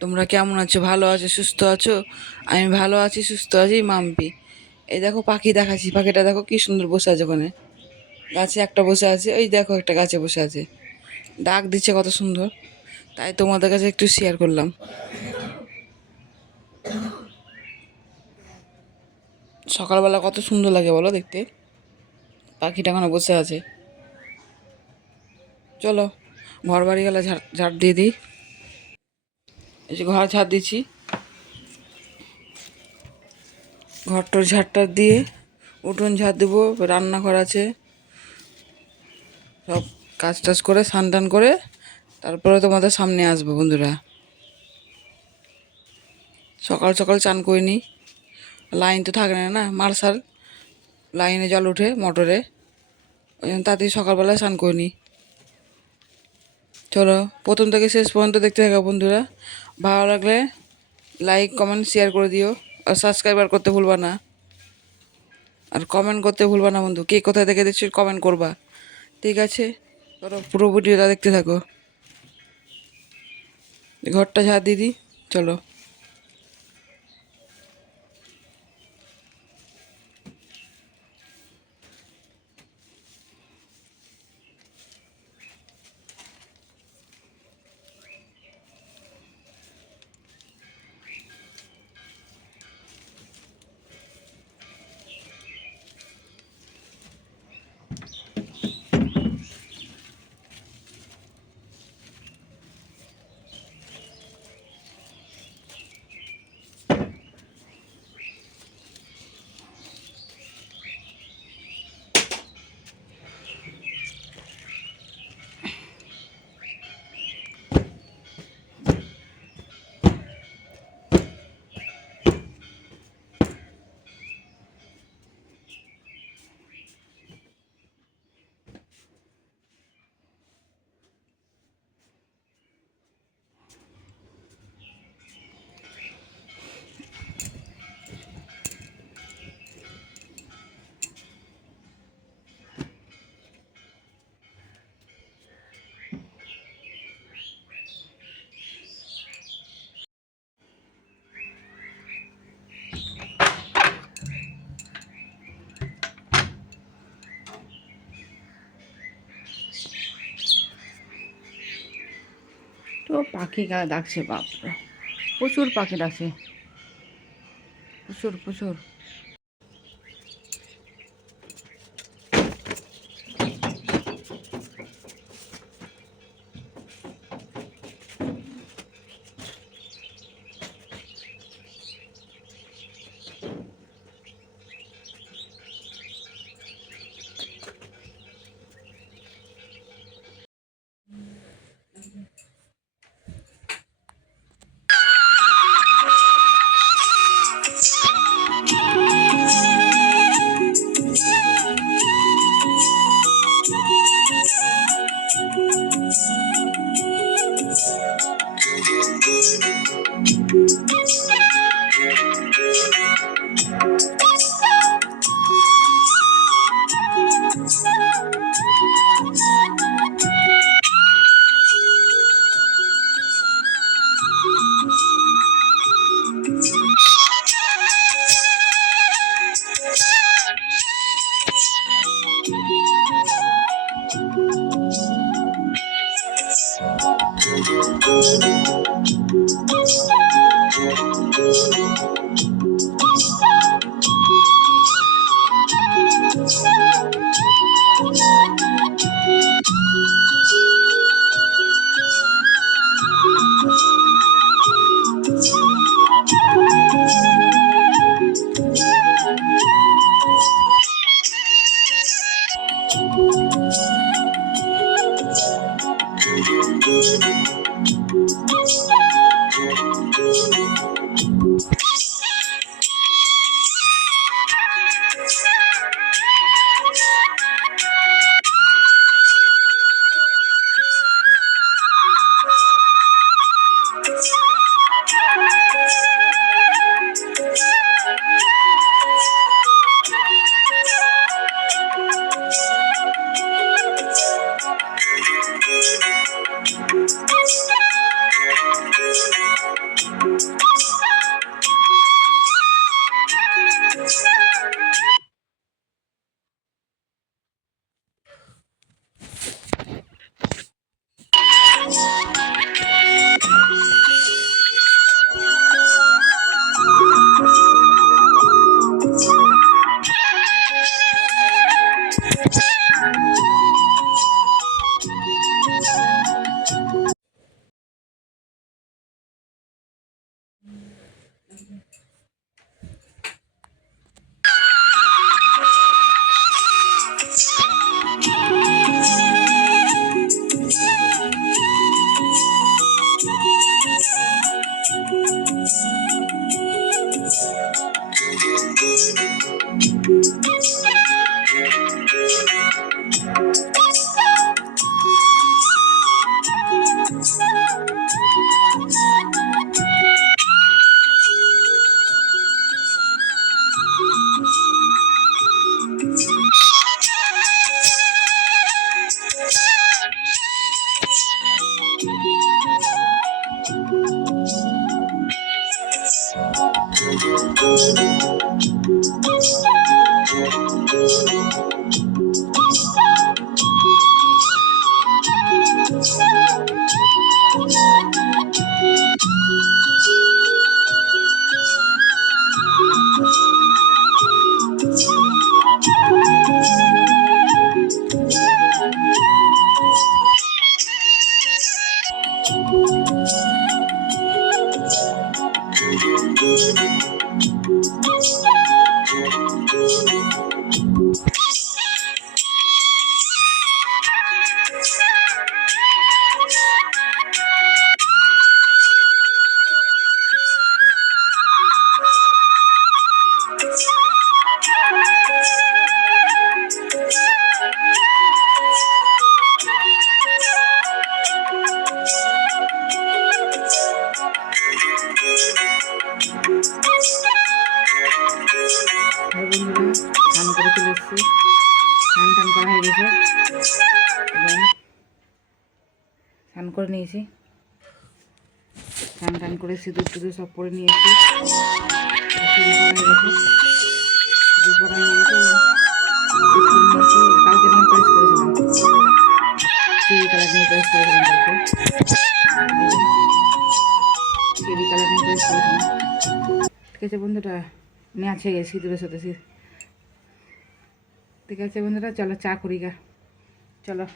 তোমরা কেমন আছো? ভালো আছো, সুস্থ আছো? আমি ভালো আছি, সুস্থ আছি। মাম্পি, এই দেখো পাখি দেখাচ্ছি। পাখিটা দেখো কি সুন্দর বসে আছে ওখানে গাছে। একটা বসে আছে, ওই দেখো একটা গাছে বসে আছে, ডাক দিচ্ছে কত সুন্দর। তাই তোমাদের কাছে একটু শেয়ার করলাম। সকালবেলা কত সুন্দর লাগে বলো দেখতে, পাখিটা ওখানে বসে আছে। চলো ঘর বাড়ি গেলে ঝাড় ঝাড় দিয়ে দিই। এই যে ঘর ঝাড় দিচ্ছি, ঘরটোর ঝাড়টা দিয়ে উঠোন ঝাড় দেবো। রান্নাঘর আছে, সব কাজ টাজ করে স্নান টান করে তারপরে তোমাদের সামনে আসবো বন্ধুরা। সকাল সকাল চান করে নিই, লাইন তো থাকে না, না মার্শাল লাইনে জল ওঠে মোটরে, ওই জন্য তাড়াতাড়ি সকালবেলায় স্নান করে নিই। চলো প্রথম থেকে শেষ পর্যন্ত দেখতে থাকো বন্ধুরা। ভালো লাগলে লাইক কমেন্ট শেয়ার করে দিও, আর সাবস্ক্রাইবার করতে ভুলবা না, আর কমেন্ট করতে ভুলবা না বন্ধু। কে কোথায় থেকে দেখছি কমেন্ট করবা, ঠিক আছে? চলো পুরো ভিডিওটা দেখতে থাকো। ঘরটা ঝাড় দিদি, চলো। তো পাখি ডাকছে, বাপরে প্রচুর পাখি ডাকছে, প্রচুর প্রচুর। স্নান করে চলে এসেছি, স্নান টান করা হয়ে গেছে এবং স্নান করে নিয়েছি, স্নান টান করে সিঁদুর টুদুর সব পরে নিয়েছি, সিঁদুর পরা হয়ে গেছে, কালকে নিয়ে প্রেস করেছিলাম, চেরি কালার নিয়ে প্রেস করেছিলাম কালকে, চেরি কালার নিয়ে প্রেস করেছিলাম। ঠিক আছে বন্ধুরা, নেচে গেছি সিঁদুরের সাথে, ঠিক আছে বন্ধুরা, চলো চা করি গা, চলো।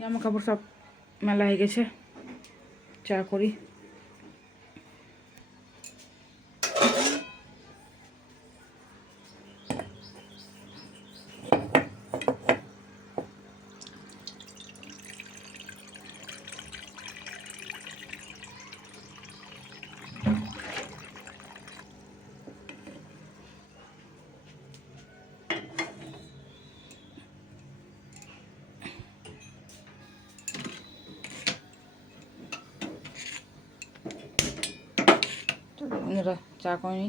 জামা কাপড় সব মেলা হয়ে গেছে, চা করি। বন্ধুরা চা করি।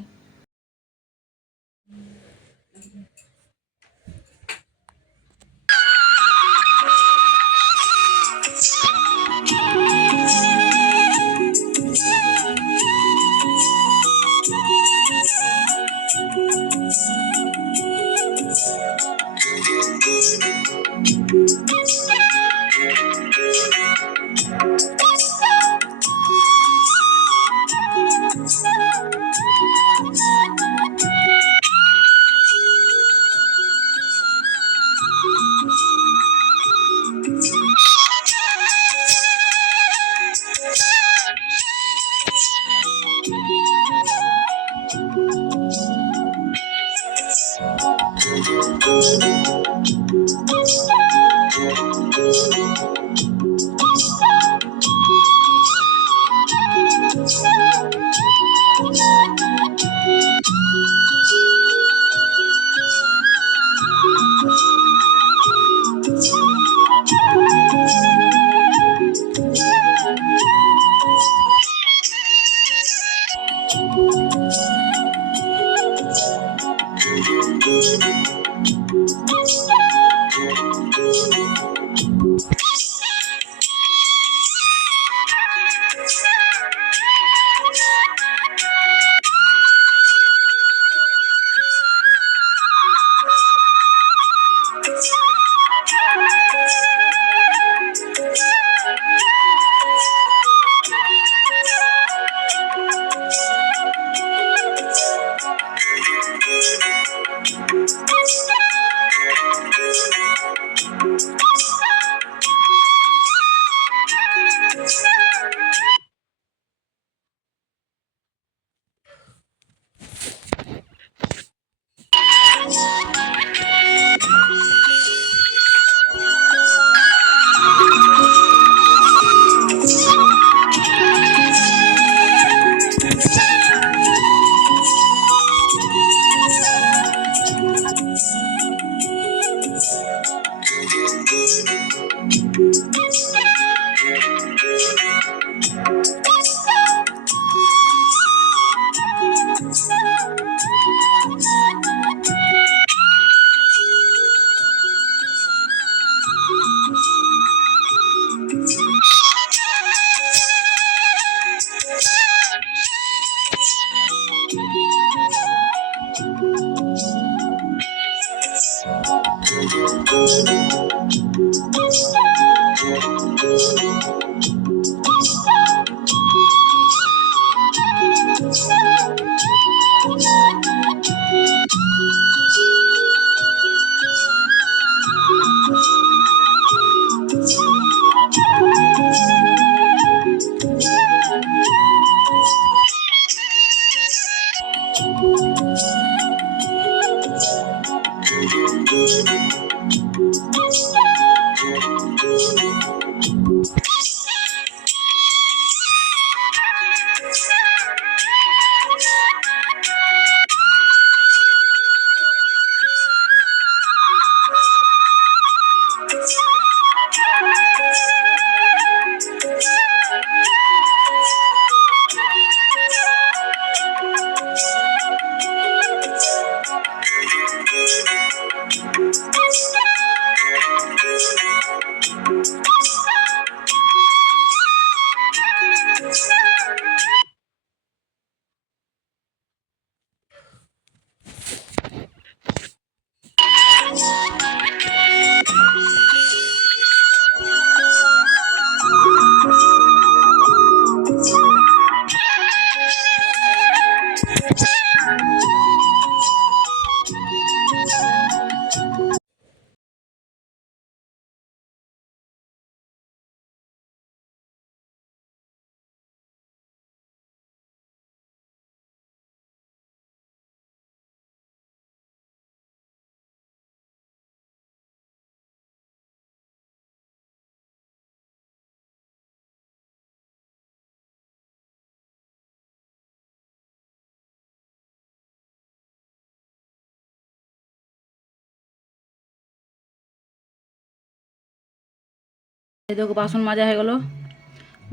এই দেখো বাসন মাজা হয়ে গেল,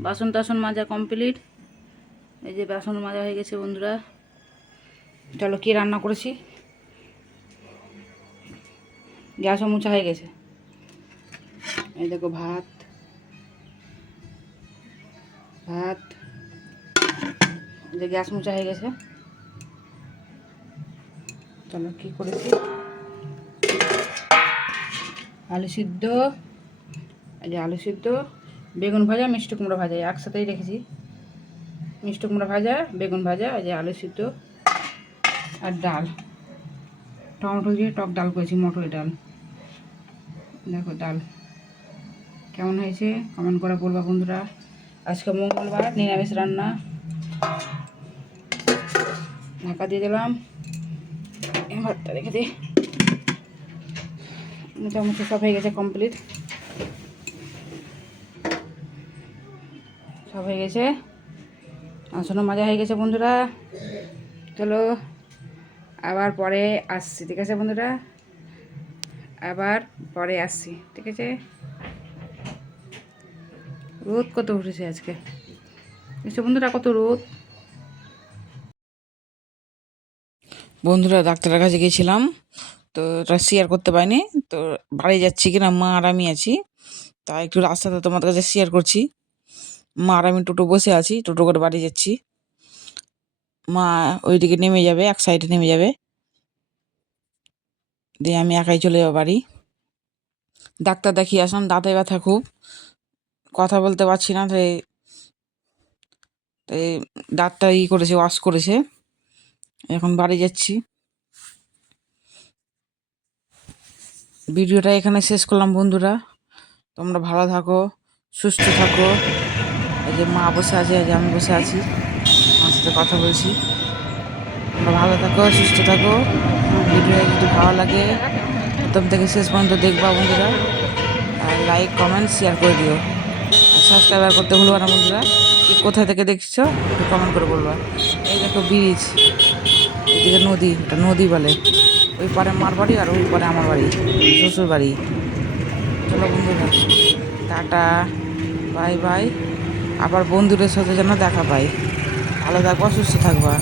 বাসন টাসন মাজা কমপ্লিট। এই যে বাসন মাজা হয়ে গেছে বন্ধুরা। চলো কি রান্না করেছি, গ্যাসও মোছা হয়ে গেছে। এই দেখো ভাত, যে গ্যাস মোছা হয়ে গেছে। চলো কি করেছি, আলু সিদ্ধ, এই যে আলু সিদ্ধ, বেগুন ভাজা, মিষ্টি কুমড়ো ভাজা একসাথেই রেখেছি। মিষ্টি কুমড়ো ভাজা, বেগুন ভাজা, এই যে আলু সিদ্ধ আর ডাল, টমেটো দিয়ে টক ডাল করেছি, মটরের ডাল। দেখো ডাল কেমন হয়েছে কমেন্ট করে বলবা বন্ধুরা। আজকে মঙ্গলবার, নিরামিষ রান্না। ঢাকা দিয়ে দিলাম, ভাতটা রেখে দিই। মোটামুটি সব হয়ে গেছে কমপ্লিট, সব হয়ে গেছে। আসলে মজা হয়ে গেছে বন্ধুরা। চলো আবার পরে আসছি, ঠিক আছে বন্ধুরা, আবার পরে আসছি, ঠিক আছে। রোদ কত উঠেছে আজকে, বুঝছো বন্ধুরা, কত রোদ। বন্ধুরা ডাক্তারের কাছে গিয়েছিলাম, তো এটা শেয়ার করতে পারিনি। তো বাড়ি যাচ্ছি কিনা, মা আর আমি আছি, তাই একটু রাস্তাতে তোমাদের কাছে শেয়ার করছি। মা আর আমি টোটো বসে আছি, টোটো করে বাড়ি যাচ্ছি। মা ওইদিকে নেমে যাবে, এক সাইডে নেমে যাবে, দিয়ে আমি একাই চলে যাবো বাড়ি। ডাক্তার দেখিয়ে আসলাম, দাঁতে ব্যথা খুব, কথা বলতে পারছি না। তাই তাই দাঁতটা করেছে, ওয়াশ করেছে। এখন বাড়ি যাচ্ছি। ভিডিওটা এখানে শেষ করলাম বন্ধুরা। তোমরা ভালো থাকো, সুস্থ থাকো। এই যে মা বসে আছে, এই যে আমি বসে আছি, আমার সাথে কথা বলছি। তোমরা ভালো থাকো, সুস্থ থাকো। ভিডিও যদি ভালো লাগে প্রথম থেকে শেষ পর্যন্ত দেখবা বন্ধুরা, আর লাইক কমেন্ট শেয়ার করে দিও, আর সাবস্ক্রাইবার করতে ভুলবা না বন্ধুরা। কি কোথা থেকে দেখছো একটু কমেন্ট করে বলবা। এই দেখো ব্রিজ, এদিকে নদী, এটা নদী বলে। ওই পারে মার বাড়ি আর ওই পারে আমার বাড়ি, শ্বশুর বাড়ি। চলো বন্ধুরা, টাটা, বাই বাই। আবার বন্ধুদের সাথে যেন দেখা পাই। ভালো থাকবা, সুস্থ থাকবা।